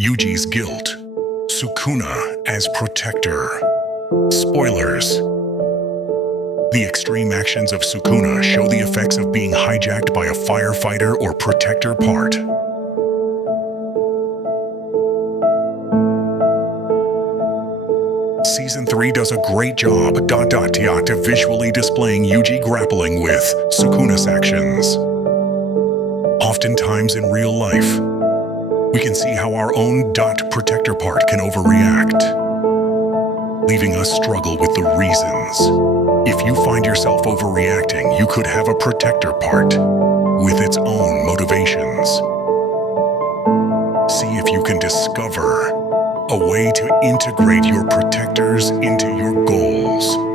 Yuji's guilt. Sukuna as protector. Spoilers. The extreme actions of Sukuna show the effects of being hijacked by a firefighter or protector part. Season 3 does a great job visually displaying Yuji grappling with Sukuna's actions. Oftentimes in real life, we can see how our own protector part can overreact, leaving us struggle with the reasons. If you find yourself overreacting, you could have a protector part with its own motivations. See if you can discover a way to integrate your protectors into your goals.